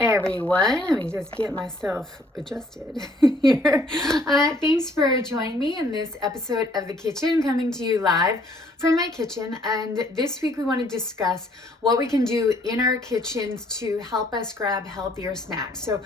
Everyone, let me just get myself adjusted here. Thanks for joining me in this episode of The Kitchen, coming to you live from my kitchen. And this week we want to discuss what we can do in our kitchens to help us grab healthier snacks. So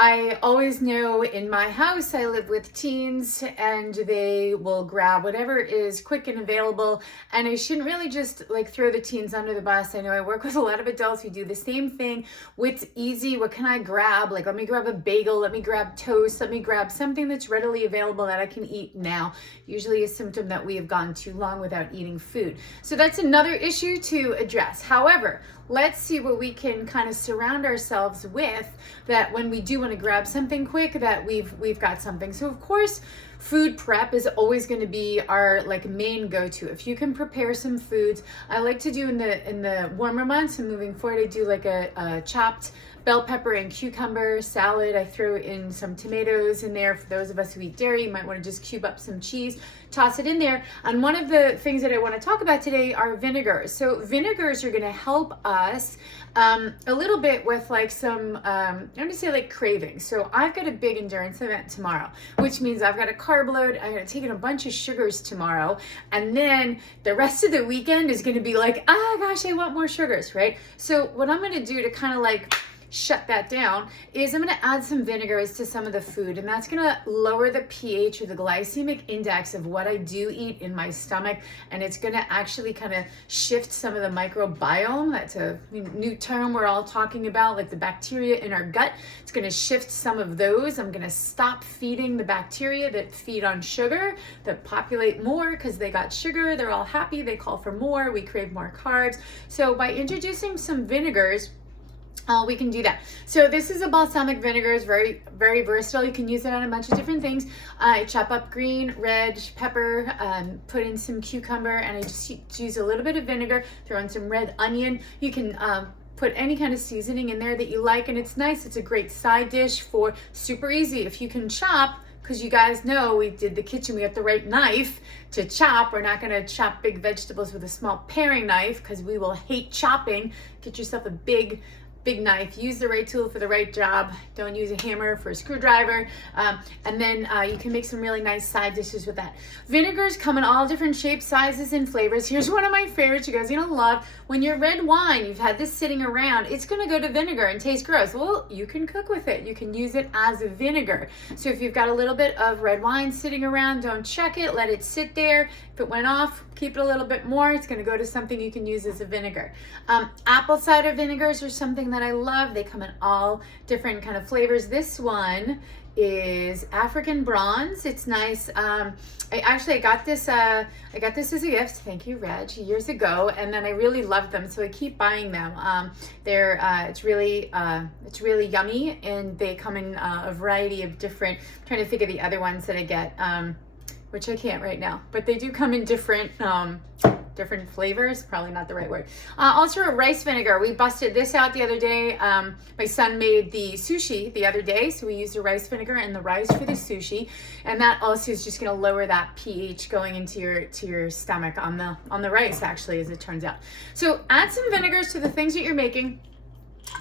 I always know in my house, I live with teens and they will grab whatever is quick and available. And I shouldn't really just throw the teens under the bus. I know I work with a lot of adults who do the same thing. What's easy? What can I grab? Let me grab a bagel. Let me grab toast. Let me grab something that's readily available that I can eat now. Usually a symptom that we have gone too long without eating food. So that's another issue to address. However, let's see what we can kind of surround ourselves with, that when we do want to grab something quick, that we've got something. So of course, food prep is always going to be our main go-to. If you can prepare some foods, I like to do in the warmer months and moving forward, I do a chopped bell pepper and cucumber salad. I throw in some tomatoes in there. For those of us who eat dairy, you might want to just cube up some cheese, toss it in there. And one of the things that I want to talk about today are vinegars. So vinegars are going to help us a little bit with some, I'm going to say cravings. So I've got a big endurance event tomorrow, which means I've got a carb load. I'm going to take in a bunch of sugars tomorrow. And then the rest of the weekend is going to be gosh, I want more sugars, right? So what I'm going to do to kind of shut that down is I'm going to add some vinegars to some of the food, and that's going to lower the pH or the glycemic index of what I do eat in my stomach, and it's going to actually kind of shift some of the microbiome. That's a new term we're all talking about, the bacteria in our gut. It's going to shift some of those. I'm going to stop feeding the bacteria that feed on sugar, that populate more because they got sugar. They're all happy. They call for more. We crave more carbs. So by introducing some vinegars, we can do that. So this is a balsamic vinegar. It's very, very versatile. You can use it on a bunch of different things. I chop up green, red pepper, put in some cucumber, and I just use a little bit of vinegar, throw in some red onion. You can put any kind of seasoning in there that you like, and it's nice. It's a great side dish for super easy. If you can chop, because you guys know we did the kitchen, we got the right knife to chop. We're not going to chop big vegetables with a small paring knife because we will hate chopping. Get yourself a big knife. Use the right tool for the right job. Don't use a hammer for a screwdriver. And then you can make some really nice side dishes with that. Vinegars come in all different shapes, sizes, and flavors. Here's one of my favorites you guys are gonna love. When your red wine, you've had this sitting around, it's gonna go to vinegar and taste gross. Well, you can cook with it. You can use it as a vinegar. So if you've got a little bit of red wine sitting around, don't check it, let it sit there. If it went off, keep it a little bit more. It's gonna go to something you can use as a vinegar. Apple cider vinegars are something that I love. They come in all different kind of flavors. This one is African bronze. It's nice. I got this as a gift. Thank you, Reg, years ago, and then I really loved them, so I keep buying them. It's really yummy, and they come in a variety of different. I'm trying to think of the other ones that I get, which I can't right now, but they do come in different flavors, probably not the right word. Also a rice vinegar. We busted this out the other day. My son made the sushi the other day, so we used the rice vinegar and the rice for the sushi, and that also is just going to lower that pH going into your stomach on the rice, actually, as it turns out. So add some vinegars to the things that you're making.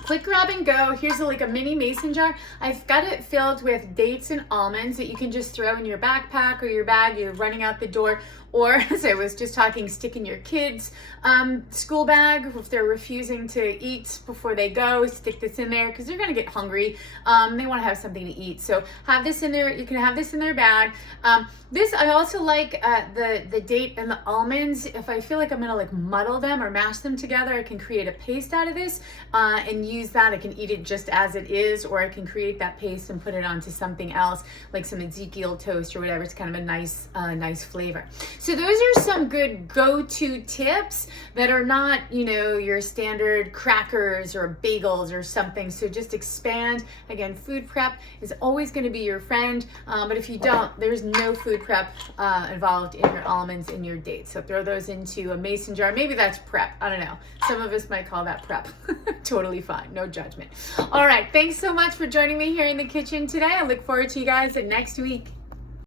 Quick grab and go. Here's a mini mason jar. I've got it filled with dates and almonds that you can just throw in your backpack or your bag. You're running out the door, or as I was just talking, stick in your kids' school bag if they're refusing to eat before they go. Stick this in there because they're going to get hungry. They want to have something to eat. So have this in there. You can have this in their bag. This I also like the date and the almonds. If I feel like I'm going to muddle them or mash them together, I can create a paste out of this and use that. I can eat it just as it is, or I can create that paste and put it onto something else, like some Ezekiel toast or whatever. It's kind of a nice flavor. So those are some good go-to tips that are not, your standard crackers or bagels or something. So just expand. Again, food prep is always going to be your friend, but if you don't, there's no food prep involved in your almonds and your dates. So throw those into a mason jar. Maybe that's prep. I don't know. Some of us might call that prep. Totally fine. No judgment. All right. Thanks so much for joining me here in the kitchen today. I look forward to you guys next week.